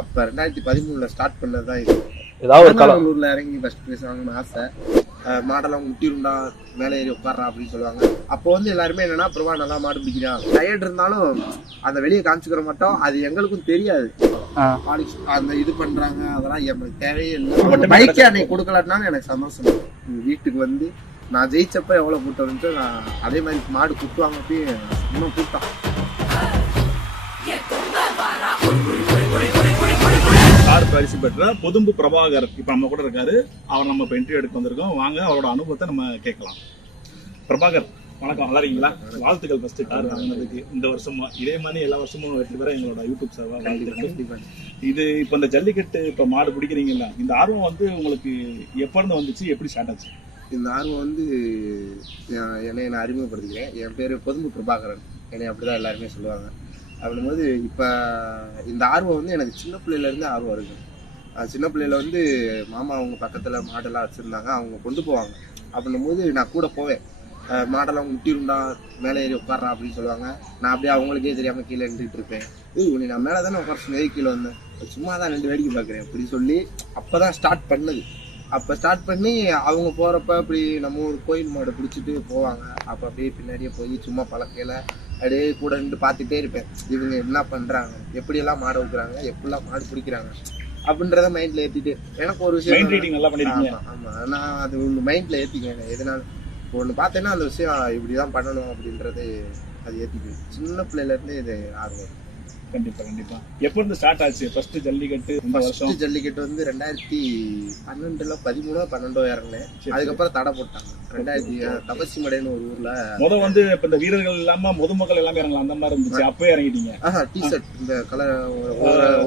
அப்ப ரெண்டாயிரத்தி பதிமூணுல ஸ்டார்ட் பண்ணது தான் இது. ஏதாவது ஒரு திருநெல்வேலியில் இறங்கி ஃபர்ஸ்ட் ப்ரைஸ் வாங்கணும்னு ஆசை மாடெல்லாம் முட்டிருண்டா மேலே ஏறி உட்கார்றா அப்படின்னு சொல்லுவாங்க. அப்போ வந்து எல்லாருமே என்னன்னா பிரபா நல்லா மாடு பிடிக்கிறான் டயர்ட் இருந்தாலும் அந்த வெளியே காமிச்சுக்கிற மாட்டோம். அது எங்களுக்கும் தெரியாது. அந்த இது பண்றாங்க அதெல்லாம் எனக்கு தேவையே இல்லை. பைக்கே அன்னைக்கு கொடுக்கலனாலும் எனக்கு சந்தோஷம். வீட்டுக்கு வந்து நான் ஜெயிச்சப்ப எவ்வளவு கூட்டம் இருந்துச்சோ நான் அதே மாதிரி மாடு குத்துவாங்க போய் இன்னும் கூட்டம். யார் பரிசு பெற்ற பொதும்பு பிரபாகர்? இப்ப நம்ம கூட இருக்காரு. அவர் நம்ம இப்போ இன்டர்வியூ எடுக்க வந்திருக்கோம். வாங்க அவரோட அனுபவத்தை நம்ம கேட்கலாம். பிரபாகர் வணக்கம். நல்லா இருக்கீங்களா? வாழ்த்துக்கள் ஃபர்ஸ்ட் கார் வாங்கினதுக்கு? இந்த வருஷம் இதே மாதிரி எல்லா வருஷமும் வெற்றி பெற எங்களோட யூடியூப் சார்பா வாழ்த்துக்கள். இது இப்ப இந்த ஜல்லிக்கட்டு இப்ப மாடு பிடிக்கிறீங்களா இந்த ஆர்வம் வந்து உங்களுக்கு எப்ப இருந்து வந்துச்சு? எப்படி ஸ்டார்ட் ஆச்சு? இந்த ஆர்வம் வந்து என்னை நான் அறிமுகப்படுத்திக்கிறேன். என் பேர் பொதும்பு பிரபாகரன். என்னை அப்படிதான் எல்லாருமே சொல்லுவாங்க. அப்படிங்கும்போது இப்போ இந்த ஆர்வம் வந்து எனக்கு சின்ன பிள்ளையிலேருந்து ஆர்வம் இருக்கு. சின்ன பிள்ளையில வந்து மாமா அவங்க பக்கத்தில் மாடெல்லாம் வச்சுருந்தாங்க அவங்க கொண்டு போவாங்க. அப்படின்னும் போது நான் கூட போவேன். மாடெல்லாம் முட்டிருண்டா மேலே ஏறி உட்கார்றா அப்படின்னு சொல்லுவாங்க. நான் அப்படியே அவங்களுக்கே தெரியாமல் கீழே நின்றுட்டு இருப்பேன். ஏய் நீ நான் மேலே தானே உட்கார சொன்னேன். கீழே வந்தேன் சும்மா தான் ரெண்டு வேடிக்கை பார்க்குறேன். அப்படி சொல்லி அப்போ தான் ஸ்டார்ட் பண்ணது. அப்போ ஸ்டார்ட் பண்ணி அவங்க போகிறப்ப அப்படி நம்ம ஒரு கோயில் மாடு பிடிச்சிட்டு போவாங்க. அப்போ அப்படியே பின்னாடியே போய் சும்மா பழக்கையில் அப்படியே கூட நின்று பார்த்துட்டே இருப்பேன். இவங்க என்ன பண்ணுறாங்க எப்படியெல்லாம் மாடு வைக்கிறாங்க எப்படிலாம் மாடு பிடிக்கிறாங்க? அப்படின்றத மைண்டில் ஏற்றிட்டு எனக்கு ஒரு விஷயம் நல்லா பண்ணிருக்கீங்க. ஆமா நான் அது ஒன்று மைண்டில் ஏற்றிக்கேன் எதனால? ஒன்று பார்த்தேன்னா அந்த விஷயம் இப்படி தான் பண்ணணும் அப்படின்றது அது ஏற்றிக்கு சின்ன பிள்ளையிலேருந்து இது ஆர்வம். கண்டிப்பா கண்டிப்பா. எப்ப இருந்து ஸ்டார்ட் ஆச்சு? ஃபர்ஸ்ட் ஜல்லிக்கட்டு இந்த வருஷம்? ஜல்லிக்கட்டு வந்து ரெண்டாயிரத்தி பன்னெண்டுல பதிமூணோ பன்னெண்டோ இறங்கினேன். அதுக்கப்புறம் தடை போட்டாங்க. ரெண்டாயிரத்தி தபசி மடைன்னு ஒரு ஊர்ல முத வந்து இப்ப இந்த வீரர்கள் இல்லாம பொதுமக்கள் எல்லாமே இறங்கலாம். அந்த மாதிரி இருந்துச்சு. அப்பவே இறங்கிட்டீங்க. இந்த கலர்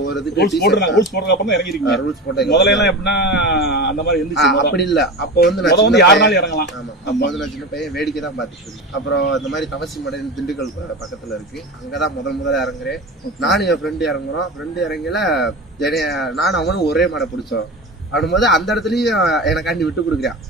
ஒரு இதுக்கு ரூல்ஸ் போட்டுருந்தாங்க. ரூல்ஸ் அப்புறம் தான் இறங்கிருக்கீங்க ரூல்ஸ் போட்டாங்க முதல்ல எல்லாம் எப்படின்னா அந்த மாதிரி இருந்துச்சு. அப்படி இல்ல. அப்போ வந்து முத வந்து. யாருனாலும் இறங்கலாம். ஆமா. அப்போ வந்து நான் சின்ன பையன் வேடிக்கை தான் பார்த்துட்டு அப்புறம் இந்த மாதிரி மடைன்னு திண்டுக்கல் பக்கத்துல இருக்கு. அங்கதான் முதல் முதல்ல இறங்குறேன். நானும் என் ஃப்ரெண்டு இறங்குறோம். ஃப்ரெண்டு இறங்கல என்னைய நானும் அவனும் ஒரே மாடை பிடிச்சோம். அப்படின்போது அந்த இடத்துலயும் எனக்காண்டி விட்டு கொடுக்குறான்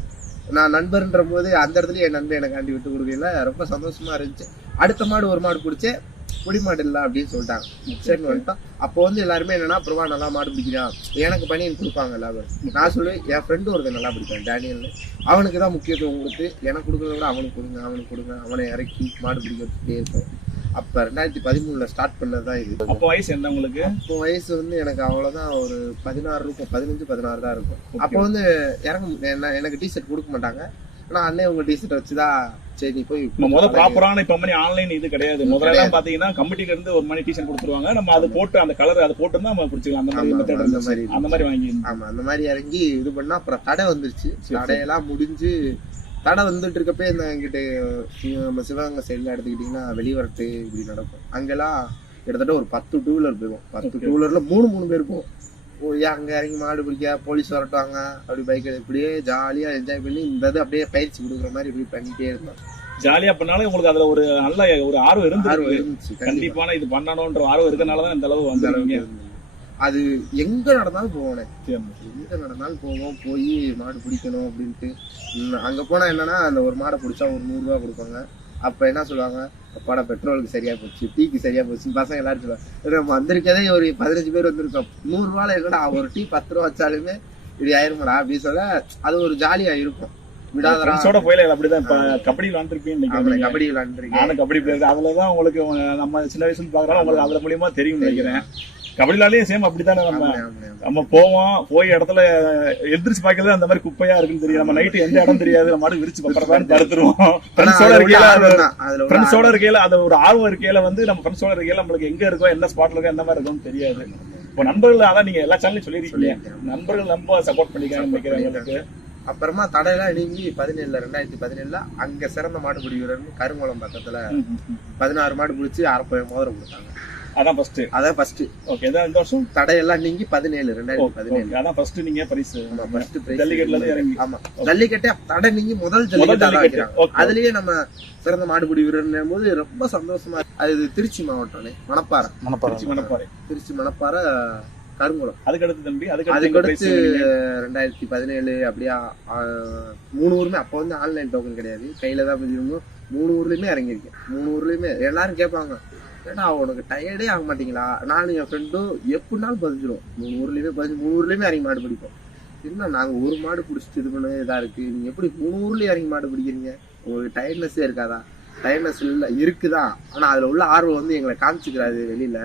நான் நண்பர்ன்ற போது அந்த இடத்துலயும் என் நண்பன் எனக்காண்டி விட்டு கொடுக்கல. ரொம்ப சந்தோஷமா இருந்துச்சு. அடுத்த மாடு ஒரு மாடு பிடிச்சேன் குடி மாடு இல்லை அப்படின்னு சொல்லிட்டாங்க. சரின்னு வந்துட்டோம். அப்போ வந்து எல்லாருமே என்னன்னா பிரபா நல்லா மாடு பிடிக்கிறான் எனக்கு பணியன் கொடுப்பாங்க எல்லாரும். நான் சொல்லுவேன் என் ஃப்ரெண்டு ஒருத்தன் நல்லா பிடிப்பான் டேனியல்னு அவனுக்கு தான் முக்கியத்துவம் கொடுத்து எனக்கு கொடுக்கறத விட அவனுக்கு கொடுங்க அவனுக்கு கொடுங்க. அவனை இறக்கி மாடு பிடிக்க வச்சுட்டே இருப்பேன் அப்போ ரெண்டாயிரத்தி பதிமூணுல ஸ்டார்ட் பண்ணது தான் இது. அப்ப வயசு என்ன உங்களுக்கு? அப்போ வயசு வந்து எனக்கு அவ்வளோதான் ஒரு பதினாறு இருக்கும் பதினஞ்சு பதினாறு தான் இருக்கும். அப்போ வந்து இறங்க என்ன- எனக்கு டிஷர்ட் கொடுக்க மாட்டாங்க. ஆனால் அண்ணே உங்க டிஷர்ட் வச்சுதான் சரி நீ போய் நம்ம முத ப்ராப்பரான இப்ப மாதிரி ஆன்லைன் இது கிடையாது. முதல்ல பாத்தீங்கன்னா கமிட்டில இருந்து ஒரு மணி டிஷர்ட் கொடுத்துருவாங்க. நம்ம அது போட்டு அந்த கலர் அதை போட்டு தான் நம்ம பிடிச்சிக்கலாம் அந்த மாதிரி அந்த. மாதிரி அந்த மாதிரி வாங்கி ஆமா அந்த மாதிரி இறங்கி இது பண்ணா அப்புறம் தடை வந்துருச்சு. சரி. தடையெல்லாம் முடிஞ்சு தடை வந்துட்டு இருக்கப்ப இந்த இங்கிட்டு இங்க நம்ம சிவகங்கை சைடில் எடுத்துக்கிட்டிங்கன்னா வெளிவரட்டு இப்படி நடக்கும். அங்கெல்லாம் கிட்டத்தட்ட ஒரு பத்து டூ வீலர் போயிடும் பத்து. டூ வீலர்ல மூணு மூணு பேர் போகும். ஓ ஏன் அங்க இறங்கி மாடு பிடிக்க போலீஸ் வரட்டுவாங்க அப்படி பைக் இப்படியே ஜாலியா என்ஜாய் பண்ணி இந்த இது அப்படியே பயிற்சி கொடுக்குற மாதிரி இப்படி பண்ணிட்டே இருந்தோம் ஜாலியா பண்ணாலும் உங்களுக்கு அதுல ஒரு நல்ல ஒரு ஆர்வம் இருந்துச்சு கண்டிப்பா. கண்டிப்பான இது பண்ணணும்ன்ற ஆர்வம் இருக்கனால தான் இந்த அளவு இருந்துச்சு. அது எங்க நடந்தாலும் சரி. எங்க நடந்தாலும் போவோம் போய் மாடு பிடிக்கணும் அப்படின்ட்டு. அங்க போனா என்னன்னா அந்த ஒரு மாடை பிடிச்சா ஒரு நூறு ரூபா கொடுப்பாங்க. அப்ப என்ன சொல்லுவாங்க? அப்பாடா பெட்ரோலுக்கு சரியா போச்சு டீக்கு சரியா போச்சு பசங்க எல்லாரும் சொல்லுவாங்க. நம்ம வந்திருக்கதே ஒரு பதினஞ்சு பேர் வந்திருக்கோம். நூறு ரூபால என்னடா ஒரு டீ பத்து ரூபா வச்சாலுமே இப்படி ஆயிருமாடா அப்படின்னு சொல்ல அது ஒரு ஜாலியா இருக்கும். ஃப்ரெண்ட்ஸோட போயில அப்படிதான். இப்ப கபடி நினைக்கிறேன் கபடி விளாண்டுருக்கேன். கபடி பிளேயர் அதுலதான் உங்களுக்கு நம்ம சின்ன வயசுல பாக்குறோம் உங்களுக்கு அதுல மூலியமா தெரியும் நினைக்கிறேன். கபடிலாலே சேம் அப்படித்தானே நம்ம. நம்ம போவோம் போய் இடத்துல எந்திரிச்சு பாக்கிறது அந்த மாதிரி குப்பையா இருக்குன்னு தெரியும் நம்ம நைட்டு எந்த இடம் தெரியாது. நம்ம மாடு விரிச்சு ஃப்ரெண்ட்ஸோட அதுல உள்ள இருக்கையில அது ஃப்ரெண்ட்ஸோட இருக்கையில ஒரு ஆர்வம் இருக்கையில வந்து நம்ம ஃப்ரெண்ட்ஸோட இருக்கையில நம்மளுக்கு எங்க இருக்கோ எந்த ஸ்பாட்ல இருக்கோ எந்த மாதிரி இருக்கும்னு தெரியாது. இப்போ நண்பர்கள் அதான் நீங்க எல்லா சேனலையும் சொல்லிருக்கீங்க சொல்லியிருக்கேன். நண்பர்கள் ரொம்ப சப்போர்ட் பண்ணிக்காங்க நினைக்கிறவங்களுக்கு அப்புறமா தடையெல்லாம் நீங்கி பதினேழுல ரெண்டாயிரத்தி பதினேழுல அங்க சிறந்த மாடுபிடி வீரர்னு கருங்குளம் பக்கத்துல பதினாறு மாடு பிடிச்சி அரைப்பை மோதிரம் கொடுத்தாங்க. அதான் ஃபர்ஸ்ட் அதான் ஃபர்ஸ்ட் ஓகே இதான் இந்த வருஷம்? தடையெல்லாம் நீங்கி பதினேழு ரெண்டாயிரத்தி பதினேழு. அதான் ஃபர்ஸ்ட் நீங்க பரிசு first prize. ஜல்லிக்கட்டுல இறங்கி. ஆமா. ஜல்லிக்கட்டே தடை நீங்கி முதல் ஜல்லிக்கட்டு அதுலயே நம்ம சிறந்த மாடுபிடி வீரர் போது ரொம்ப சந்தோஷமா. அது திருச்சி மாவட்டம் மணப்பாறை. திருச்சி மணப்பாறை. திருச்சி மணப்பாறை கருங்குளம். அதுக்கு அடுத்து தம்பி அதுக்கு அதுக்கு அடுத்து அடுத்து prize நீங்க- ரெண்டாயிரத்தி பதினேழு அப்படியா மூணு ஊருமே அப்போ வந்து ஆன்லைன் டோக்கன் கிடையாது. கையில தான் பதிவு மூணு ஊர்லயுமே இறங்கியிருக்கேன் மூணு ஊர்லயுமே எல்லாரும் கேட்பாங்க. ஏன்னா உனக்கு டயர்டே ஆக மாட்டீங்களா? நானும் என் ஃப்ரெண்டும் எப்படினாலும் பதிஞ்சிரும் மூணு ஊர்லயுமே பதிஞ்சு மூணு ஊர்லயுமே இறங்கி மாடு பிடிப்போம். என்ன நாங்க ஒரு மாடு பிடிச்சிட்டு இது பண்ணவே இதா இருக்கு? நீங்க எப்படி மூணு ஊர்லயும் இறங்கி மாடு பிடிக்கிறீங்க? உங்களுக்கு டயர்ட்னஸே இருக்காதா? டயர்ட்னஸ் இல்ல இருக்குதான் ஆனா அதுல உள்ள ஆர்வம் வந்து எங்களை காமிச்சிக்கிறாது வெளியில.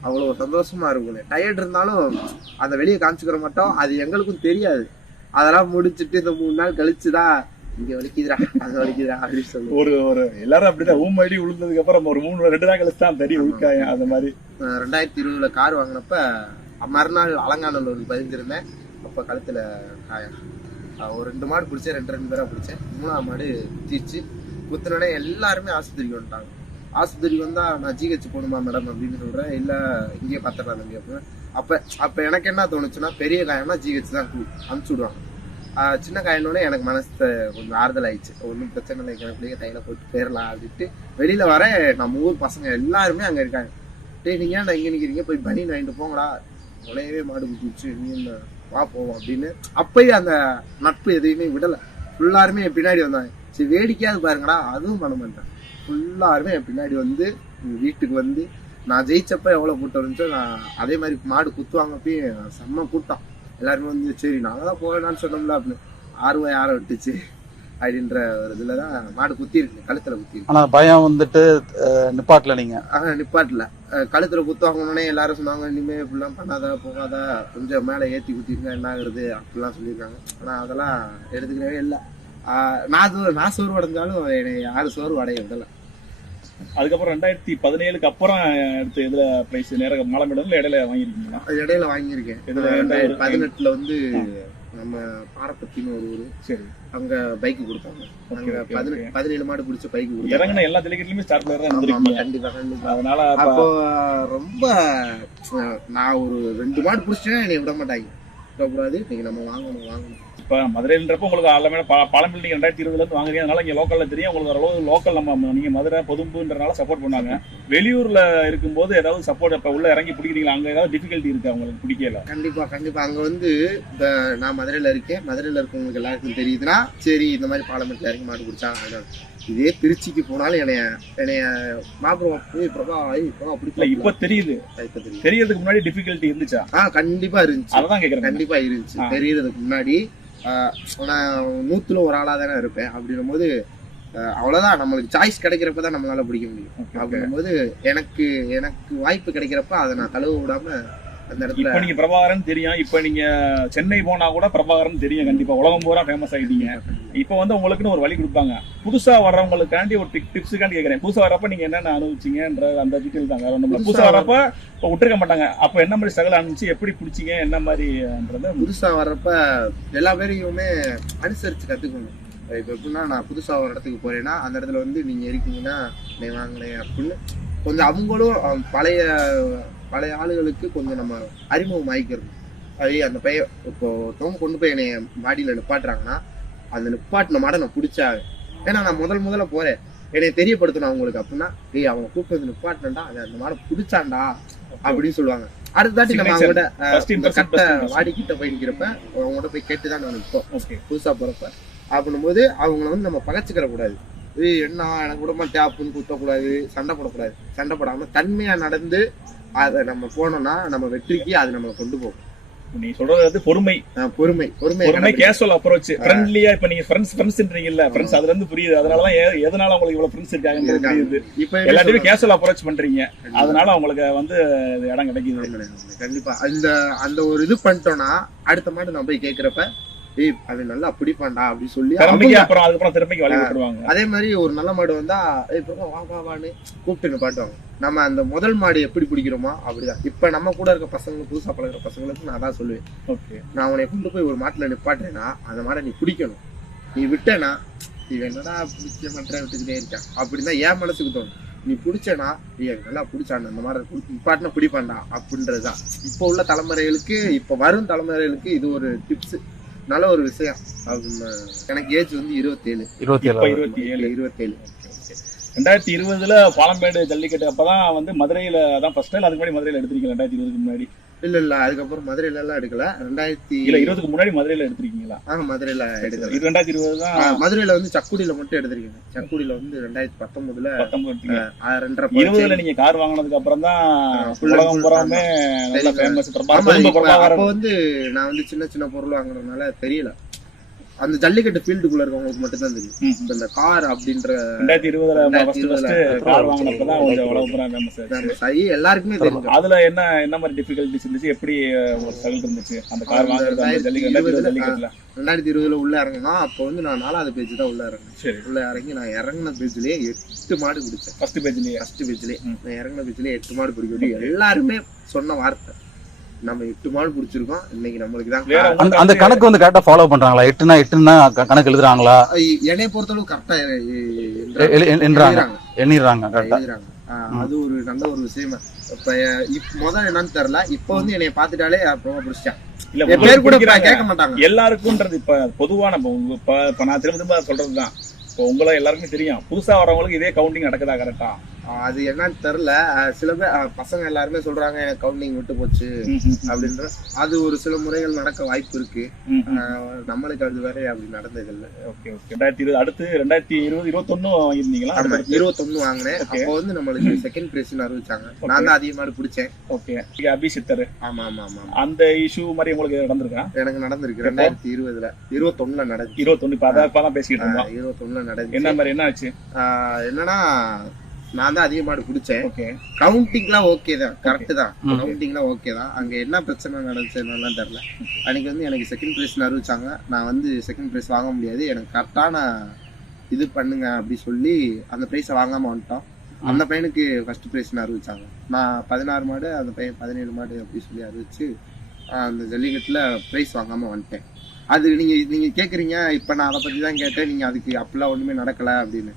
அவ்வளவு சந்தோஷமா இருக்கும் டயர்ட் இருந்தாலும் அதை வெளியே காமிச்சுக்கிற மாட்டோம். அது எங்களுக்கும் தெரியாது. அதெல்லாம் முடிச்சுட்டு இந்த மூணு நாள் கழிச்சுதான் இங்க வலிக்குதுடா. அங்க வலிக்குதுடா அப்படின்னு சொல்லுவோம். ஒரு ஒரு எல்லாரும் அப்படிதான். ஊம் அடி விழுந்ததுக்கு அப்புறம் ஒரு மூணு ரெண்டு நாள் கழிச்சு தான் தெரியும் உள்காயம் அந்த மாதிரி. ரெண்டாயிரத்தி இருபதுல கார் வாங்கினப்ப மறுநாள் அலங்காநல்லூருக்கு பதிஞ்சிருந்தேன் அப்ப கழுத்துல காயம் ஒரு ரெண்டு மாடு பிடிச்சேன் ரெண்டு ரெண்டு பேரா பிடிச்சேன். மூணாவது மாடு குத்திச்சு குத்துனோடனே எல்லாருமே ஆஸ்பத்திரிக்கு வந்துட்டாங்க. ஆஸ்பத்திரிக்கு வந்தா நான் ஜிஹெச் போகணுமா மேடம் அப்படின்னு சொல்றேன். இல்ல இங்கேயே பார்த்துடலாம் தம்பி அப்படின்னு. அப்ப அப்ப எனக்கு என்ன தோணுச்சுன்னா பெரிய காயம்னா ஜிஹெச் தான் அனுப்பிச்சு விடுவாங்க. சின்ன காயனோடனே எனக்கு மனசு கொஞ்சம் ஆறுதல் ஆயிடுச்சு ஒன்றும் பிரச்சனை இல்லை கிணத்துலயே தையில போயிட்டு போயிடலாம் அப்படின்ட்டு வெளியில வர நம்ம ஊர் பசங்க எல்லாருமே அங்கே இருக்காங்க. டே நீங்க நான் இங்கே நிற்கிறீங்க போய் பனியன் வாங்கிட்டு போங்கடா. உடையவே மாடு குத்திச்சு நீ வா போவோம் அப்படின்னு அப்பயும் அந்த நட்பு எதையுமே விடலை. ஃபுல்லாருமே என் பின்னாடி வந்தாங்க. சரி வேடிக்கையாவது பாருங்கடா. அதுவும் பண்ண மாட்டேன் ஃபுல்லாருமே என் பின்னாடி வந்து வீட்டுக்கு வந்து நான் ஜெயிச்சப்ப எவ்வளோ கூட்டம் இருந்துச்சோ நான் அதே மாதிரி மாடு குத்துவாங்கப்பயும் செம்ம கூட்டம். எல்லாருமே வந்து சரி நாங்க தான் போவேணான்னு சொன்னோம்ல அப்படின்னு. ஆர்வம் யாரை விட்டுச்சு அப்படின்ற ஒரு இதுல தான் மாடு குத்தி இருக்கு கழுத்துல குத்தி இருக்கு. ஆனா பயம் வந்துட்டு நிப்பாட்டல நீங்க. ஆனா நிப்பாட்டல. கழுத்துல குத்துவாங்கன்னே எல்லாரும் சொன்னாங்க இனிமே இப்படிலாம் பண்ணாத போகாத கொஞ்சம் மேல ஏத்தி குத்திருங்க என்ன ஆகுறது? அப்படிலாம் சொல்லியிருக்காங்க. ஆனா அதெல்லாம் எடுத்துக்கவே இல்லை. நான் நான் சோறு அடைஞ்சாலும் என்னை யாரும் சோறு அடைய விடல அதுக்கப்புறம் ரெண்டாயிரத்தி பதினேழுக்கு அப்புறம் எடுத்து இதுல பிரைஸ் நேர மாலமேடம்ல இடையில வாங்கிருக்கீங்களா அது இடையில வாங்கியிருக்கேன். இதுல ரெண்டாயிரத்தி பதினெட்டுல வந்து நம்ம பாரப்பத்தின்னு ஒரு ஊரு. சரி. அங்க பைக் கொடுத்தாங்க. அங்க பதினேழு மாடு பிடிச்ச பைக் கொடுத்தாங்க. இறங்கின எல்லா ஜல்லிக்கட்டுலயுமே ஸ்டார்ட் தான் கண்டிப்பா கண்டிப்பா. அதனால அப்ப ரொம்ப நான் ஒரு ரெண்டு மாடு பிடிச்சிட்டேன்னா என்னை விட மாட்டாங்க. விடக்கூடாது. நீங்க நம்ம வாங்கணும் வாங்கணும். இப்ப மதுரைன்றப்ப உங்களுக்கு எல்லாமே பாலம் பில்டிங் ரெண்டாயிரத்தி இருபதுல இருந்து வாங்குறீங்க. அதனால இங்க லோக்கல்ல தெரியும். உங்களுக்கு ஓரளவு லோக்கல் நம்ம நீங்க மதுரை பொதும்புன்றனால சப்போர்ட் பண்ணாங்க. வெளியூர்ல இருக்கும்போது ஏதாவது சப்போர்ட் இப்ப உள்ள இறங்கி பிடிக்கிறீங்களா? அங்க ஏதாவது டிஃபிகல்ட்டி இருக்கு அவங்களுக்கு பிடிக்கல? கண்டிப்பா கண்டிப்பா. அங்க வந்து இந்த நான் மதுரையில இருக்கேன். மதுரையில இருக்கவங்களுக்கு எல்லாருக்கும் தெரியுதுன்னா சரி இந்த மாதிரி பாலமெண்ட்ல இறங்கி மாடு பிடிச்சாங்க. அதனால. இதே திருச்சிக்கு போனாலும் என்னைய என்னைய மாபுரம் ஏய் பிரபா பிடிக்கல இப்ப தெரியுது. இப்ப தெரியறதுக்கு முன்னாடி டிஃபிகல்ட்டி இருந்துச்சா? ஆ கண்டிப்பா இருந்துச்சு. அததான் கேக்குறேன். கண்டிப்பா இருந்துச்சு. தெரியறதுக்கு முன்னாடி நான் நூத்துல ஒரு ஆளா தானே இருப்பேன். அப்படின்னும் போது ஆஹ், அவ்வளவுதான். நம்மளுக்கு சாய்ஸ் கிடைக்கிறப்ப தான் நம்மளால பிடிக்க முடியும். அப்படின்னும் போது எனக்கு எனக்கு வாய்ப்பு கிடைக்கிறப்ப அதை நான் தழுவ விடாம அந்த இடத்துல. இப்ப நீங்க பிரபாகரன் தெரியும். இப்ப நீங்க சென்னை போனா கூட பிரபாகரன் தெரியும் கண்டிப்பா. உலகம் பூரா ஃபேமஸ் ஆயிட்டீங்க. இப்ப வந்து உங்களுக்குன்னு ஒரு வழி கொடுப்பாங்க. புதுசா வர்றவங்களுக்காண்டி ஒரு டிப்ஸுக்காண்டி கேக்குறேன். புதுசா வர்றப்ப நீங்க என்னென்ன அனுபவிச்சீங்கன்ற அந்த டீட்டெயில் தான். வேற இல்ல. புதுசா வர்றப்ப இப்ப விட்டுருக்க மாட்டாங்க. அப்ப என்ன மாதிரி ஸ்ட்ரகிள் அனுப்பிச்சு எப்படி பிடிச்சீங்க? என்ன மாதிரின்றத புதுசா வர்றப்ப எல்லா பேரையுமே அனுசரிச்சு கத்துக்கணும். இப்ப எப்படின்னா நான் புதுசா ஒரு இடத்துக்கு போறேன்னா அந்த இடத்துல வந்து நீங்க இருக்கீங்கன்னா நீ வாங்கினேன் அப்படின்னு. கொஞ்சம் அவங்களும் பழைய பழைய ஆளுகளுக்கு கொஞ்சம் நம்ம அறிமுகம் ஆயிக்கிறது அது அந்த பைய இப்போ ஒருத்தவங்க கொண்டு போய் என்னைய மாடியில நிப்பாட்டுறாங்கன்னா அந்த நிப்பாட்டின மாடை நான் பிடிச்சா ஏன்னா நான் முதல் முதல்ல போறேன். என்னை தெரியப்படுத்தணும் அவங்களுக்கு அப்படின்னா ஏய் அவங்க கூப்பிட்டு வந்து நிப்பாட்டினடா அது அந்த மாடை பிடிச்சான்டா அப்படின்னு சொல்லுவாங்க. அடுத்த தாட்டி நம்ம. அவங்ககிட்ட கட்டை first impression. வாடி கிட்ட போய் நிக்கிறப்ப அவங்ககிட்ட போய் கேட்டு தான் நான் நிற்போம் ஓகே புதுசா போறப்ப. அப்படின்னும் அவங்கள வந்து நம்ம பகச்சுக்கிற கூடாது. ஏய் என்ன எனக்கு விட மாட்டேன் அப்படின்னு குத்தக்கூடாது சண்டை போடக்கூடாது. சண்டை போடாம தன்மையா நடந்து அதை நம்ம போனோம்னா நம்ம வெற்றிக்கு அது நம்மளை கொண்டு போகும். நீ சொல்றது வந்து பொறுமை. பொறுமை. பொறுமை பொறுமை கேஷுவல் அப்ரோச் ஃப்ரெண்ட்லியா இப்ப நீங்க ஃப்ரெண்ட்ஸ் ஃப்ரெண்ட்ஸ்ன்றீங்கல்ல ஃப்ரெண்ட்ஸ் அதுல இருந்து புரியுது. அதனாலதான் எ- எதனால உங்களுக்கு இவ்வளவு ஃப்ரெண்ட்ஸ் இருக்காங்கன்றது இருக்காங்க. புரியுது. இப்ப எல்லாத்தையுமே? கேஷுவல் அப்ரோச் பண்றீங்க. அதனால உங்களுக்கு வந்து இடம் கிடைக்குது. கண்டிப்பா. அந்த அந்த ஒரு இது பண்ணிட்டோம்னா அடுத்த மாட்டு நான் போய் கேக்குறப்ப ஏய் அவன் நல்லா பிடிப்பான்டா அப்படின்னு சொல்லி அப்புறம் அதுக்கப்புறம் திறமைக்கு வழி விட்டுருவாங்க. அதே மாதிரி ஒரு நல்ல மாடு வந்தா ஏய் பிரபா வா வா வான்னு கூப்பிட்டு நிப்பாட்டுவாங்க நம்ம அந்த முதல் மாடு எப்படி பிடிக்கிறோமோ அப்படிதான். இப்ப நம்ம கூட இருக்க பசங்களுக்கு புதுசா பழகுற பசங்களுக்கு நான் அதான் சொல்லுவேன். ஓகே. நான் உன்னை கொண்டு போய் ஒரு மாட்டுல நிப்பாட்டுறேன்னா அந்த மாடை நீ பிடிக்கணும். நீ விட்டேனா இவன் என்னடா பிடிக்க மாட்டேன் விட்டுக்கிட்டே இருக்கான். அப்படின்னா என் மனசுக்கு தோணும். நீ பிடிச்சனா நீ நல்லா பிடிச்சான் அந்த மாதிரி நிப்பாட்டினா பிடிப்பான்டா அப்படின்றதுதான். இப்போ உள்ள தலைமுறைகளுக்கு இப்போ வரும் தலைமுறைகளுக்கு இது ஒரு டிப்ஸ் நல்ல ஒரு விஷயம். எனக்கு ஏஜ் வந்து இருபத்தேழு. இருபத்தி இப்ப ஏழு இருபத்தி ஏழு இருபத்தேழு. ரெண்டாயிரத்தி இருபதுல பாலம்பேடு ஜல்லிக்கட்டு அப்பதான் வந்து மதுரையில தான் ஃபர்ஸ்ட் டைம் அதுக்கு முன்னாடி மதுரையில எடுத்திருக்கீங்க ரெண்டாயிரத்தி இருபதுக்கு முன்னாடி. இல்ல இல்ல அதுக்கப்புறம் மதுரையில எல்லாம் எடுக்கல. ரெண்டாயிரத்தி இல்ல இருபதுக்கு முன்னாடி மதுரையில எடுத்திருக்கீங்களா? ஆனா மதுரையில எடுக்கல. இது ரெண்டாயிரத்தி இருபது தான் மதுரையில வந்து சக்குடியில மட்டும் எடுத்திருக்கேன். சக்குடியில வந்து ரெண்டாயிரத்தி பத்தொன்பதுல ரெண்டரை இருபதுல நீங்க கார் வாங்கினதுக்கு அப்புறம் தான் உலகம் நல்ல. ஃபேமஸ் பிரபாகரன் அப்ப வந்து நான் வந்து சின்ன சின்ன பொருள் வாங்குறதுனால தெரியல. அந்த ஜல்லிக்கட்டு ஃபீல்டுக்குள்ள இருக்கவங்களுக்கு மட்டும் தான் தெரியும் இந்த கார் அப்படின்ற ரெண்டாயிரத்தி இருபதுல ஆகி எல்லாருக்குமே தெரியும். அதுல என்ன என்ன மாதிரி டிஃபிகல்டிஸ் இருந்துச்சு? எப்படி ஒரு ஸ்ட்ரகிள் இருந்துச்சு? அந்த கார் வாங்குறது ரெண்டாயிரத்தி இருபது ஜல்லிக்கட்டுல. ரெண்டாயிரத்தி இருபதுல உள்ள இறங்கினா அப்போ வந்து நான் நாலாவது பேஜ் தான் உள்ள இறங்கினேன். சரி. உள்ள இறங்கி நான் இறங்கின பேஜ்லயே எட்டு மாடு பிடிச்சேன். ஃபர்ஸ்ட் பேஜ்லயே ஃபர்ஸ்ட் பேஜ்லயே. நான் இறங்கின பேஜ்லயே எட்டு மாடு பிடிக்கும் எல்லாருமே சொன்ன வார்த்தை. நம்ம எட்டு மாடு பிடிச்சிருக்கோம். இன்னைக்கு நம்மளுக்கு தான். அந்த அந்த கணக்கு வந்து கரெக்டா ஃபாலோ பண்றாங்களா? எட்டுனா எட்டுன்னா கணக்கு எழுதுறாங்களா? என்னைய பொறுத்தளவு கரெக்டா எண்ணுறாங்க. எண்ணிடுறாங்க கரெக்டா அது ஒரு நல்ல ஒரு விஷயம். இப்ப இப்ப முதல்ல என்னன்னு தெரியல. இப்ப வந்து என்னைய பாத்துட்டாலே அப்புறமா பிடிச்சிட்டேன். இல்ல பேர் கூட. கேட்க மாட்டாங்க. எல்லாருக்கும்ன்றது இப்ப பொதுவான இப்ப உங்க- இப்ப நான் திரும்ப திரும்ப சொல்றதுதான். இப்போ உங்களை எல்லாருக்குமே தெரியும். புதுசா வரவங்களுக்கு இதே கவுண்டிங் நடக்குதா கரெக்டா அது என்னன்னு தெரியல. சில பேர் பசங்க எல்லாருமே சொல்றாங்க எனக்கு கவுண்டிங் விட்டு போச்சு அப்படின்ற. அது ஒரு சில முறைகள் நடக்க வாய்ப்பு இருக்கு. நம்மளுக்கு அது வேற அப்படி நடந்தது இல்ல. Okay okay. ரெண்டாயிரத்தி இருபது அடுத்து ரெண்டாயிரத்தி இருபது இருபத்தொன்னு இருந்தீங்களா ஆமா இருபத்தொன்னு வாங்கினேன். அப்போ வந்து நம்மளுக்கு செகண்ட் பிரைஸ் அறிவிச்சாங்க. நான் தான் அதிகமாக பிடிச்சேன். ஓகே. அபிஷித்தர் ஆமா ஆமா ஆமா ஆமா. அந்த இஷ்யூ மாதிரி உங்களுக்கு நடந்திருக்கா? எனக்கு நடந்திருக்கு. ரெண்டாயிரத்தி இருபதுல. இருபத்தொன்னுல நடந்துச்சு. இருபத்தொன்னு இப்ப அதான் இப்பதான் பேசிட்டு இருந்தோம். இருபத்தொன்னுல என்ன நடந்துச்சு மாதிரி என்ன ஆச்சு? என்னன்னா நான் தான் அதிக மாடு பிடிச்சேன் ஓகே கவுண்டிங்லாம் ஓகே தான். கரெக்ட் தான். கவுண்டிங்லாம் ஓகே தான். அங்க என்ன பிரச்சனை நடந்துச்சுன்னு தெரியல. அன்னைக்கு வந்து எனக்கு செகண்ட் பிரைஸ் அறிவிச்சாங்க. நான் வந்து செகண்ட் பிரைஸ் வாங்க முடியாது. எனக்கு கரெக்டான இது பண்ணுங்க அப்படி சொல்லி அந்த பிரைஸை வாங்காம வந்துட்டோம். அந்த பையனுக்கு ஃபர்ஸ்ட் பிரைஸ் அறிவிச்சாங்க. நான் பதினாறு மாடு அந்த பையன் பதினேழு மாடு அப்படி சொல்லி அறிவிச்சு அந்த ஜல்லிக்கட்டுல பிரைஸ் வாங்காம வந்துட்டேன். அது நீங்க நீங்க கேக்குறீங்க. இப்ப நான் அதை பத்தி தான் கேட்டேன். நீங்க அதுக்கு அப்பெல்லாம் ஒண்ணுமே நடக்கல அப்படின்னு.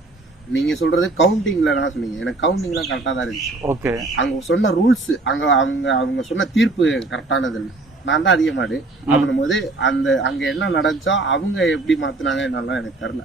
நீங்க சொல்றது கவுண்டிங்ல தான் சொன்னீங்க. எனக்கு கவுண்டிங்லாம் கரெக்டா தான் இருந்துச்சு. ஓகே. அவங்க சொன்ன ரூல்ஸ் அங்க அவங்க அவங்க சொன்ன தீர்ப்பு கரெக்டானது இல்லை. நான் தான் அதிகமாடு அப்படின்னும் போது அந்த அங்க என்ன நடந்துச்சோ அவங்க எப்படி மாத்துனாங்க என்னெல்லாம் எனக்கு தெரியல.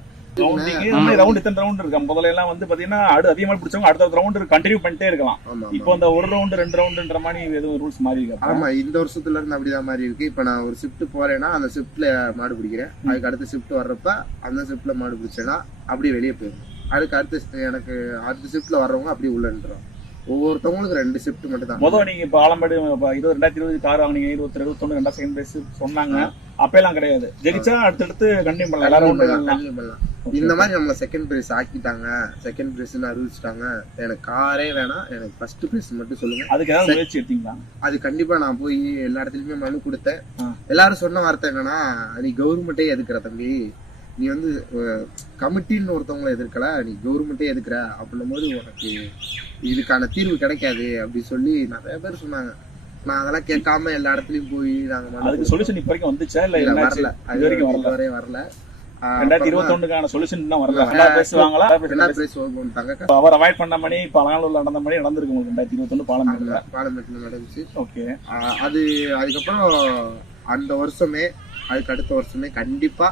ரவுண்ட் இத்தனை ரவுண்ட் இருக்கு? முதல்ல எல்லாம் வந்து பாத்தீங்கன்னா அடு அதிகமா பிடிச்சவங்க அடுத்த ரவுண்ட் கண்டினியூ பண்ணிட்டே இருக்கலாம். ஆமா இப்போ அந்த ஒரு ரவுண்ட் ரெண்டு ரவுண்டுன்ற மாதிரி எதுவும் ரூல்ஸ் மாறி இருக்கா? ஆமா இந்த வருஷத்துல இருந்து அப்படிதான் மாதிரி இருக்கு. இப்ப நான் ஒரு ஷிஃப்ட் போறேன்னா அந்த ஷிஃப்ட்ல மாடு பிடிக்கிறேன். அதுக்கு அடுத்த ஷிஃப்ட் வர்றப்ப அந்த ஷிஃப்ட்ல மாடு பிடிச்சேன்னா அப்படியே வெளியே போயிடும். அதுக்கு அடுத்த எனக்கு அடுத்த ஷிஃப்ட்ல வர்றவங்க அப்படியே உள்ள நின்றுடும் ஒவ்வொருத்தவங்களுக்கு ரெண்டு ஷிஃப்ட் மட்டும் தான் முதல் நீங்க இப்ப ஆலம்பாடு இருபது ரெண்டாயிரத்தி இருபது கார் வாங்குனீங்க இருபத்தி இருபத்தொன்னு ரெண்டா செகண்ட் பிரைஸ் சொன்னாங்க. அப்பெல்லாம் கிடையாது. ஜெயிச்சா அடுத்தடுத்து கண்டினியூ பண்ணலாம். எல்லாரும் Continue பண்ணலாம். இந்த மாதிரி நம்மள செகண்ட் பிரைஸ் ஆக்கிட்டாங்க. செகண்ட் பிரைஸ்னு அறிவிச்சிட்டாங்க. எனக்கு காரே வேணாம். எனக்கு ஃபர்ஸ்ட் பிரைஸ் மட்டும் சொல்லுங்க. அதுக்கு ஏதாவது முயற்சி எடுத்தீங்களா? அது கண்டிப்பா நான் போய் எல்லா இடத்துலயுமே மனு கொடுத்தேன். எல்லாரும் சொன்ன வார்த்தை என்னன்னா நீ கவர்மெண்ட்டே எதுக்குற தம்பி? நீ வந்து கமிட்டின்னு ஒருத்தவங்களை எதிர்க்கல நீ கவர்மெண்ட்டே எதுக்குற? அப்படின்னும் போது உனக்கு இதுக்கான தீர்வு கிடைக்காது அப்படி சொல்லி நிறைய பேர் சொன்னாங்க. நான் அதெல்லாம் கேட்காம எல்லா இடத்துலயும் போய் நாங்க அதுக்கு சொல்யூஷன் இப்ப வரைக்கும் வந்துச்சா இல்ல வரல. அது வரைக்கும் வரல. இதுவரை வரல. ரெண்டாயிரத்தி அப்புறமா இருபத்தொன்னுக்கான சொல்யூஷன் தான் வரல. பேசுவாங்களா? அவர் அவாய்ட் பண்ண மணி இப்ப அலங்காநல்லூர்ல நடந்த மணி நடந்திருக்கு உங்களுக்கு ரெண்டாயிரத்தி இருபத்தொன்னு பாலம் பார்லிமெண்ட்ல நடந்துச்சு. ஓகே. அது அதுக்கப்புறம் அந்த வருஷமே அதுக்கு அடுத்த வருஷமே கண்டிப்பா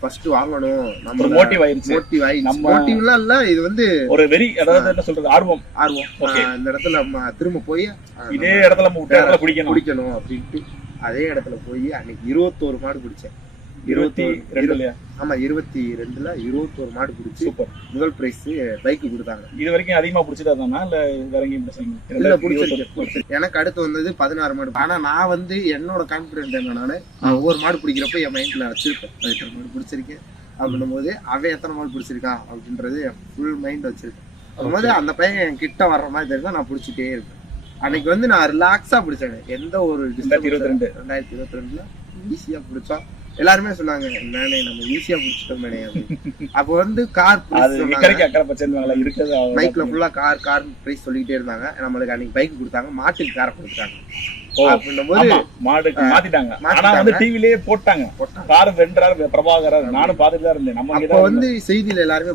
ஃபர்ஸ்ட் வாங்கணும். நம்ம மோட்டிவ் ஆயிருச்சு. மோட்டிவ் ஆகி நம்ம- மோட்டிவ்லாம் இல்ல இது வந்து ஒரு வெறி அதாவது என்ன சொல்றது ஆர்வம். ஆர்வம். இந்த இடத்துல நம்ம திரும்ப போய் இதே இடத்துல நம்ம விட்ட இடத்துல பிடிக்கணும் பிடிக்கணும் அப்படின்ட்டு அதே இடத்துல போய் அன்னைக்கு இருபத்தோரு மாடு பிடிச்சேன் இருபத்தி ரெண்டுலயா? ஆமா இருபத்தி ரெண்டுல இருபத்தோரு மாடு பிடிச்சி சூப்பர். முதல் பிரைஸ் பைக் கொடுத்தாங்க. இது வரைக்கும் அதிகமா பிடிச்சதா தானா? இல்ல வேற எங்கேயும் பிடிச்சீங்க பிடிச்சிருக்கு. பிடிச்சிருக்கு. எனக்கு அடுத்து வந்தது பதினாறு மாடு. ஆனா நான் வந்து என்னோட கான்பிடன்ட் என்னன்னா நான் ஒவ்வொரு மாடு பிடிக்கிறப்ப என் மைண்ட்ல வச்சிருப்பேன். எத்தனை மாடு பிடிச்சிருக்கேன் அப்படின்னும் போது அவன் எத்தனை மாடு பிடிச்சிருக்கான் அப்படின்றது ஃபுல் மைண்ட் வச்சிருக்கேன் அப்படிங்கும்போது அந்த பையன் கிட்ட வர்ற மாதிரி தெரிஞ்சா நான் பிடிச்சிட்டே இருப்பேன். அன்னைக்கு வந்து நான் ரிலாக்ஸா பிடிச்சேன். எந்த ஒரு இருபத்தி ரெண்டு. ரெண்டாயிரத்தி இருபத்தி ரெண்டுல ஈஸியா பிடிச்சோம் எல்லாருமே சொன்னாங்க என்னண்ணே நம்ம ஈஸியா பிடிச்சிட்டோம் அப்போ வந்து கார் மைக்ல ஃபுல்லா கார் கார் பிரைஸ் சொல்லிட்டே இருந்தாங்க. நம்மளுக்கு அன்னைக்கு பைக் கொடுத்தாங்க மாட்டுக்கு காரை கொடுத்தாங்க அப்படின்னும் போது மாத்திட்டாங்க. ஆனா. வந்து டிவிலேயே போட்டாங்க. கார் வென்றார் பிரபாகரர் நானும் பார்த்துட்டு தான் இருந்தேன். நம்ம வந்து செய்தியில எல்லாருமே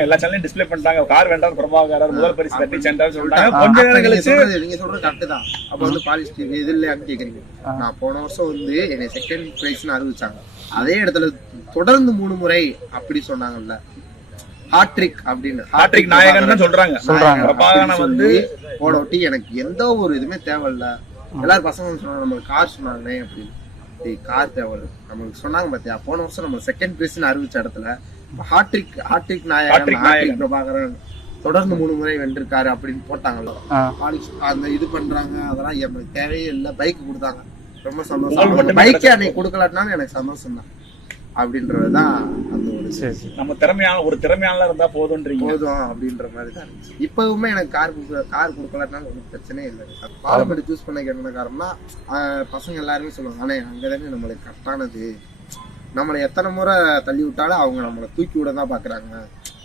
எல்லா சேனலையும் டிஸ்ப்ளே பண்ணிட்டாங்க. கார் வென்றார் பிரபாகரர் முதல் பரிசு தட்டி சென்றார். கொஞ்ச நேரம் நீங்க கழிச்சு சொல்றது நீங்க சொல்றது கரெக்ட் தான். அப்ப வந்து பாலிஸ் டிவி இது இல்லையான்னு கேக்குறீங்க. நான் போன வருஷம் வந்து என்னை செகண்ட் பிரைஸ்னு அறிவிச்சாங்க. அதே இடத்துல தொடர்ந்து மூணு முறை அப்படி சொன்னாங்கல்ல. ஹாட்ரிக் அப்படின்னு. ஹாட்ரிக் நாயகன் சொல்றாங்க. வந்து போட ஒட்டி எனக்கு எந்த ஒரு இதுவுமே தேவையில்ல. எல்லாரும் பசங்க சொன்னாங்க நம்ம கார் சொன்னாங்களே அப்படின்னு. கார் தேவை நம்மளுக்கு சொன்னாங்க பாத்தியா? போன வருஷம் நம்ம செகண்ட் பிளேஸ்னு அறிவிச்ச இடத்துல ஹாட்ரிக் ஹாட்ரிக் நாயகன் ஹாட்ரிக். பிரபாகரன் தொடர்ந்து மூணு முறை வென்றிருக்காரு அப்படின்னு போட்டாங்கல்ல. Polish- அந்த இது பண்றாங்க அதெல்லாம் எனக்கு தேவையே இல்லை. பைக் கொடுத்தாங்க. ரொம்ப சந்தோஷம். பைக்கே. அன்னைக்கு கொடுக்கலாட்டினாலும் எனக்கு சந்தோஷம் தான் அப்படின்றதுதான் அந்த ஒரு நம்ம திறமையான ஒரு திறமையான இருந்தா போதும்ன்றீங்க. போதும் அப்படின்ற மாதிரி தான் இருந்துச்சு. இப்பவுமே எனக்கு கார் கொடுக்க கார் கொடுக்கலாட்டினாலும் ஒன்றும் பிரச்சனையே இல்லை. பாலமேடு சூஸ் பண்ண என்ன காரணம்னா பசங்க எல்லாருமே சொல்லுவாங்க ஆனா அங்கதானே நம்மளுக்கு கரெக்டானது நம்மளை எத்தனை முறை தள்ளி விட்டாலும் அவங்க நம்மளை தூக்கி விட தான் பாக்குறாங்க.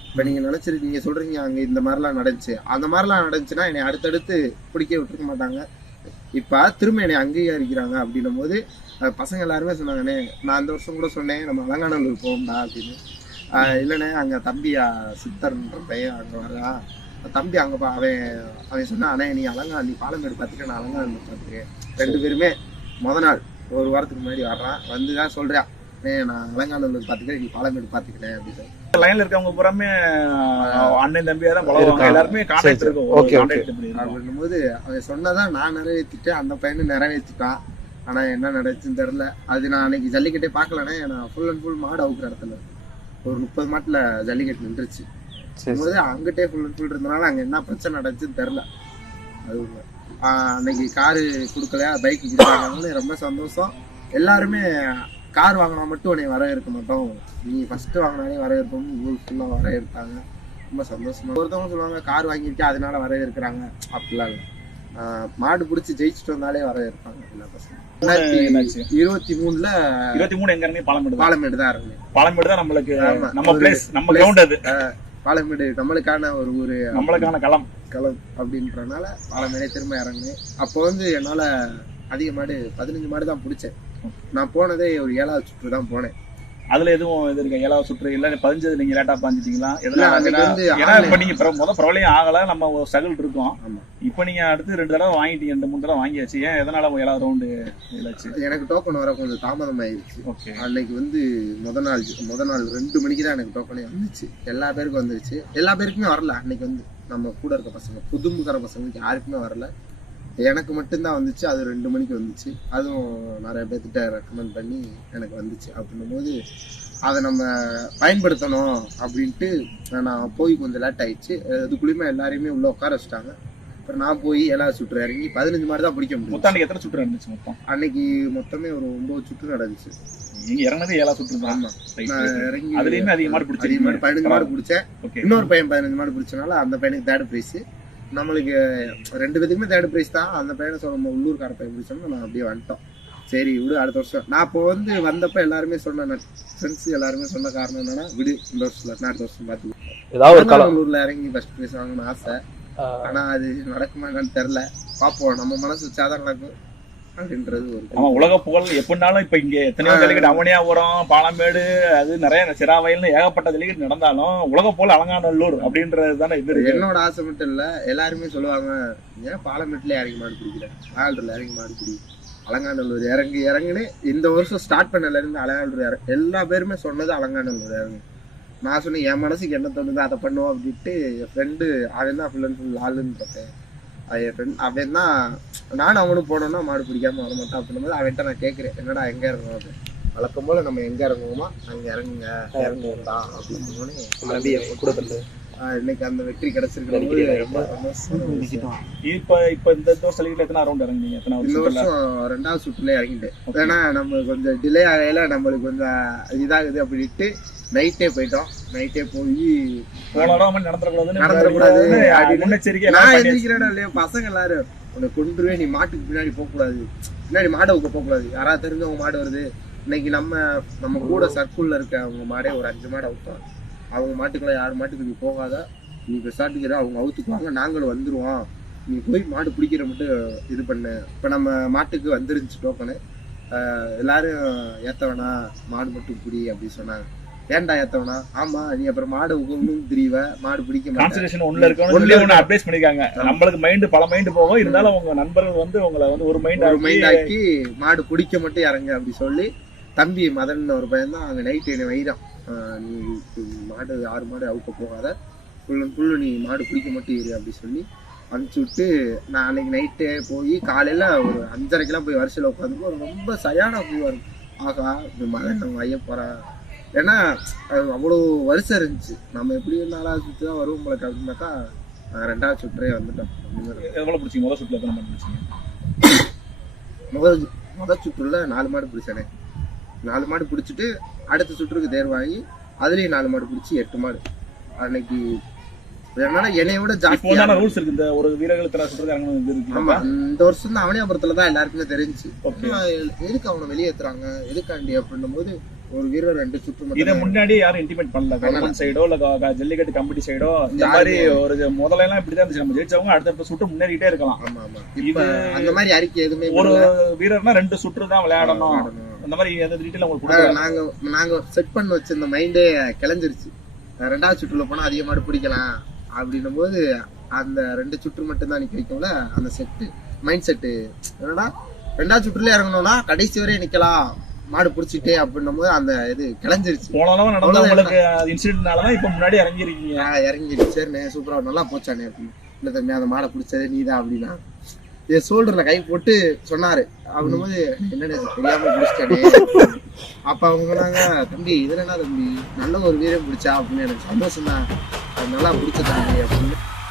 இப்ப நீங்க நினைச்சிருக்கீங்க சொல்றீங்க அங்க இந்த மாதிரிலாம் நடந்துச்சு. அந்த மாதிரிலாம் நடந்துச்சுன்னா என்னை அடுத்தடுத்து பிடிக்க விட்டுருக்க மாட்டாங்க. இப்ப திரும்ப என்னை அங்கீகரிக்கிறாங்க அப்படின்னும் போது பசங்க எல்லாருமே சொன்னாங்கண்ணே நான் அந்த வருஷம் கூட சொன்னேன் நம்ம அலங்காநல்லூர் போவோம்டா அப்படின்னு. ஆஹ், இல்லைண்ணே அங்க தம்பியா சித்தர்ன்ற பையன் அங்க வரா தம்பி அங்க பா அவன் அவன் சொன்னான் அண்ணே நீ அலங்கா நீ பாலமேடு பார்த்துக்க நான் அலங்காநல்லூர் பார்த்துக்கேன் ரெண்டு பேருமே முத நாள் ஒரு வாரத்துக்கு முன்னாடி வர்றான் வந்து தான் "அண்ணே, நான் அலங்காநல்லூர் பார்த்துக்கிறேன் நீ பாலமேடு பார்த்துக்கிறேன் அப்படின்னு லைன்ல இருக்கவங்க அஹ், அண்ணன் தம்பியா தான் பழகுவாங்க. எல்லாருமே கான்டாக்ட். இருக்கும். போது அவன் சொன்னதான் நான் நிறைவேற்றிட்டேன் அந்த பையனும் நிறைவேற்றிட்டான் ஆனா என்ன நடந்துச்சுன்னு தெரியல. அது நான் அன்னைக்கு ஜல்லிக்கட்டே பார்க்கலனே நான் ஃபுல் அண்ட் ஃபுல் மாடு அவுக்குற இடத்துல. ஒரு முப்பது மாட்டுல ஜல்லிக்கட்டு நின்றுச்சு. போது அங்கிட்டே ஃபுல் அண்ட் ஃபுல் இருந்தனால அங்க என்ன பிரச்சனை நடந்துச்சுன்னு தெரியல. அது அன்னைக்கு காரு கொடுக்கலையா? பைக் கொடுக்குறாங்கன்னு ரொம்ப சந்தோஷம். எல்லாருமே கார் வாங்கினா மட்டும் உன்னை வரவேற்க மாட்டோம். நீ ஃபர்ஸ்ட் வாங்கினாலே வரவேற்போம் ஊர் ஃபுல்லாக வரவேற்பாங்க. ரொம்ப சந்தோஷமா. ஒருத்தவங்க சொல்லுவாங்க கார் வாங்கியிருக்கேன் அதனால வரவேற்கிறாங்க. அப்படிலாம் இல்லை. மாடு பிடிச்சி ஜெயிச்சுட்டு வந்தாலே வரவேற்பாங்க எல்லா பசங்க இருபத்தி மூணுல இருபத்தி மூணு எங்க இருந்து பாலமேடு பாலமேடு தான் இருந்தேன் பாலமேடு தான் நம்மளுக்கு. நம்ம பிளேஸ் நம்ம. கிரவுண்ட் அது. பாலமேடு நம்மளுக்கான ஒரு ஊரு நம்மளுக்கான களம். களம் அப்படின்றனால பாலமேடே திரும்ப இறங்குனேன். அப்போ வந்து என்னால அதிக மாடு பதினஞ்சு மாடு தான் பிடிச்சேன். நான் போனதே ஒரு ஏழாவது சுற்று தான் போனேன். அதுல எதுவும் இது இருக்கு? ஏழாவது சுற்று இல்ல பதிஞ்சது நீங்க லேட்டா பாஞ்சிட்டீங்களா? ஏன்னா இப்ப. நீங்க முத பிரபலையும் ஆகல நம்ம ஒரு ஸ்ட்ரகிள் இருக்கோம். இப்ப நீங்க அடுத்து ரெண்டு தடவை வாங்கிட்டீங்க ரெண்டு மூணு தடவை வாங்கியாச்சு. ஏன் எதனால ஏழாவது ரவுண்டு இதாச்சு? எனக்கு டோக்கன் வர கொஞ்சம் தாமதம் ஆயிருச்சு ஓகே. அன்னைக்கு வந்து முத நாள் முத நாள் ரெண்டு மணிக்கு தான் எனக்கு டோக்கனே வந்துச்சு. எல்லா பேருக்கும் வந்துருச்சு. எல்லா பேருக்குமே வரல. அன்னைக்கு வந்து நம்ம கூட இருக்க பசங்க புதுமுகர பசங்களுக்கு யாருக்குமே வரல. எனக்கு மட்டும்தான் வந்துச்சு. அது ரெண்டு மணிக்கு வந்துச்சு. அதுவும் நிறைய பேர்த்திட்ட ரெக்கமெண்ட் பண்ணி எனக்கு வந்துச்சு அப்படின்னும் போது அதை நம்ம பயன்படுத்தணும் அப்படின்ட்டு நான் போய் கொஞ்சம் லேட் ஆயிடுச்சு. அதுக்குள்ளேயுமே எல்லாரையுமே உள்ள உட்கார வச்சுட்டாங்க. அப்புறம் நான் போய் ஏழாவது சுற்று இறங்கி பதினஞ்சு மாடு தான் பிடிக்க முடியும் எத்தனை சுற்று இருந்துச்சு மொத்தம்? அன்னைக்கு மொத்தமே ஒரு ஒன்பது சுற்று நடந்துச்சு. நீங்க இறங்குனது ஏழாவது சுற்று தான். ஆமா. நான் இறங்கி அதுலயுமே அதிக மாடு மாடு பதினஞ்சு மாடு பிடிச்சேன். இன்னொரு பையன் பதினஞ்சு மாடு பிடிச்சனால அந்த பையனுக்கு தேர்ட் ப்ரைஸ் நம்மளுக்கு ரெண்டு பேத்துக்குமே தேர்ட் ப்ரைஸ் தான். அந்த பையனை சொல்ல உள்ளூர்கார பையன் பிடிச்சோம்னா நான் அப்படியே வந்துட்டோம். சரி விடு அடுத்த வருஷம். நான் இப்போ வந்து வந்தப்ப எல்லாருமே சொன்ன ஃப்ரெண்ட்ஸ் எல்லாருமே சொன்ன காரணம் என்னன்னா விடு இந்த வருஷம் அடுத்த வருஷம் பார்த்து ஏதாவது ஒரு காலம் உள்ளூர்ல இறங்கி ஃபர்ஸ்ட் ப்ரைஸ் வாங்கணும்னு ஆசை. ஆனா அது நடக்குமா என்னன்னு தெரியல. பார்ப்போம் நம்ம மனசு வச்சாதான் நடக்கும். ஆமா உலக புகழ் எப்படினாலும் இப்ப இங்க எத்தனையோ ஜல்லிக்கட்டு அவனியாபுரம் பாலமேடு அது நிறைய சிராவயல்னு ஏகப்பட்ட ஜல்லிக்கட்டு நடந்தாலும் உலக புகழ் அலங்காநல்லூர் அப்படின்றது தானே இது என்னோட ஆசை மட்டும் இல்ல எல்லாருமே சொல்லுவாங்க ஏன் பாலமேட்ல இறங்கி மாடு பிடிக்கிற? ஆல்டர்ல இறங்கி மாடு பிடி. அலங்காநல்லூர் இறங்கி இறங்குன்னு இந்த வருஷம் ஸ்டார்ட் பண்ணல இருந்து அலங்காநல்லூர் இறங்கு. எல்லா பேருமே சொன்னது அலங்காநல்லூர் இறங்கு. நான் சொன்னேன் என் மனசுக்கு என்ன தோணுதோ அதை பண்ணுவோம் அப்படின்ட்டு என் ஃப்ரெண்டு தான் ஃபுல் அண்ட் ஃபுல் ஆளுன்னு பார்த்தேன் அது ஃப்ரெண்ட் அவன் தான் நானும் அவனும் போனோம்னா மாடு பிடிக்காம வர மாட்டான் அப்படின்னும் அவன்கிட்ட நான் கேட்குறேன் என்னடா எங்க இறங்குவோம் அது வழக்கம் போல நம்ம எங்க இறங்குவோமா அங்க இறங்குங்க இறங்குவோம் தான் அப்படின்னு கொடுக்கறது இன்னைக்கு அந்த வெற்றி கிடைச்சிருக்கு ரொம்ப சந்தோஷம். இப்ப இப்ப இந்த வருஷம் எத்தனை ரவுண்ட் இறங்குனீங்க? எத்தனை இந்த வருஷம் ரெண்டாவது சுற்றுல இறங்கிட்டேன். ஏன்னா நம்ம கொஞ்சம் டிலே ஆகையில நம்மளுக்கு கொஞ்சம் இதாகுது அப்படின்ட்டு நைட்டே போயிட்டோம். நைட்டே போய் நடந்துடக்கூடாது நான். எந்திரிக்கிறேன் இல்லையா பசங்க எல்லாரும் உன்னை கொண்டுருவே நீ மாட்டுக்கு பின்னாடி போக கூடாது பின்னாடி மாடை வைக்க போக கூடாது யாராவது தெரிஞ்சவங்க மாடு வருது. இன்னைக்கு நம்ம நம்ம கூட சர்க்குள்ல இருக்க அவங்க மாடே ஒரு அஞ்சு மாடை அவுத்தோம் அவங்க மாட்டுக்குள்ள யார் மாட்டுக்கு நீ போகாத? நீ பெசாட்டுக்கிற அவங்க அவுத்துக்குவாங்க நாங்களும் வந்துருவோம். நீ போய் மாடு பிடிக்கிற மட்டும் இது பண்ணு. இப்ப நம்ம மாட்டுக்கு வந்துருந்துச்சு டோக்கனு எல்லாரும் ஏத்த வேணாம் மாடு மட்டும் பிடி அப்படின்னு சொன்னாங்க. ஏன்டா ஏத்த வேணாம் ஆமா நீ அப்புறம் மாடு ஒன்றும் தெரியவ மாடு பிடிக்க மாட்டேன் ஒண்ணுல இருக்கணும் ஒண்ணு. அட்வைஸ் பண்ணிருக்காங்க. நம்மளுக்கு மைண்ட் பல மைண்ட் போகும். இருந்தாலும் உங்க நண்பர்கள் வந்து உங்களை வந்து ஒரு மைண்ட் ஒரு மைண்ட் ஆக்கி மாடு பிடிக்க மட்டும் இறங்க அப்படி சொல்லி தம்பி மதன் ஒரு பையன் தான் அங்கே நைட்டு என்னை வைரான் நீ மாடு ஆறு மாடு அவுக்க போகாத. ஃபுல் ஃபுல்லு நீ மாடு பிடிக்க மட்டும் இரு அப்படி சொல்லி அனுப்பிச்சு விட்டு நான் அன்னைக்கு நைட்டு போய் காலையில ஒரு அஞ்சரைக்கெல்லாம் போய் வரிசையில் உட்காந்து ரொம்ப சரியான ஃபீவர் இருக்கும் ஆகா இந்த மகன் நம்ம ஐய போறான் ஏன்னா அவ்வளோ வருஷம் இருந்துச்சு. நம்ம எப்படி நாலாவது சுற்று தான் வருவோம் உங்களுக்கு அப்படின்னாக்கா நான் ரெண்டாவது சுற்றே வந்துட்டோம். எவ்வளவு பிடிச்சிங்க? முதல் சுற்றுல எத்தனை மாடு பிடிச்சிங்க? முதல் முதல் சுற்றுல நாலு மாடு பிடிச்சேனே. நாலு மாடு பிடிச்சிட்டு அடுத்த சுற்றுக்கு தேர்வாகி அதுலேயும் நாலு மாடு பிடிச்சி எட்டு மாடு. அன்னைக்கு என்னன்னா என்னைய விட தானே ரூல்ஸ் இருக்கு. இந்த ஒரு வீரர்கள் இறங்கணும் இது ஆமா. இந்த வருஷம் தான் அவனியாபுரத்துல தான் எல்லாருக்குமே தெரிஞ்சு. எதுக்கு அவனை வெளியேத்துறாங்க? எதுக்காண்டி அப்படின்னும் போது ஒரு வீரர் ரெண்டு சுற்று இதை முன்னாடி யாரும் இன்டிமேட் பண்ணல. கவர்மெண்ட் சைடோ இல்ல ஜல்லிக்கட்டு கமிட்டி சைடோ இந்த மாதிரி ஒரு முதல்ல எல்லாம் இப்படிதான் இருந்துச்சு. நம்ம ஜெயிச்சவங்க அடுத்த சுட்டு முன்னேறிட்டே இருக்கலாம். அந்த மாதிரி அறிக்கை எதுவுமே ஒரு. வீரர்னா ரெண்டு சுற்று தான் விளையாடணும். அந்த மாதிரி எந்த டீட்டெயில் உங்களுக்கு நாங்க நாங்க செட் பண்ண வச்சிருந்த மைண்டே கிளஞ்சிருச்சு. ரெண்டாவது சுற்றுல போனா அதிக மாடு பிடிக்கலாம் அப்படின்னும் போது அந்த ரெண்டு சுற்று மட்டும் தான் நிக்க வைக்கும்ல அந்த செட்டு மைண்ட் செட்டு என்னடா ரெண்டாவது சுற்றுல இறங்கணும்னா கடைசி வரையும் நிக்கலாம். மாடு பிடிச்சிட்டே அப்படின்னும் போது அந்த இது கிளஞ்சிருச்சு. இன்சிடென்ட்னால தான் இப்போ முன்னாடி இறங்கிருக்கீங்க. நான் இறங்கி சரிண்ணே சூப்பரா நல்லா போச்சானே அப்படின்னு. இல்லை தம்பி அந்த மாடை பிடிச்சதே நீதான் அப்படின்னா. என் சோல்டர்ல கை போட்டு சொன்னாரு. அப்படின்னும் போது என்னண்ணே தெரியாம பிடிச்சிட்டானே. அப்ப அவங்க சொன்னாங்க தம்பி இதுல என்ன தம்பி? நல்ல ஒரு வீரம் பிடிச்சா அப்படின்னு எனக்கு சந்தோஷம் தான் நல்லா பிடிச்ச தம்பி அப்படின்னு.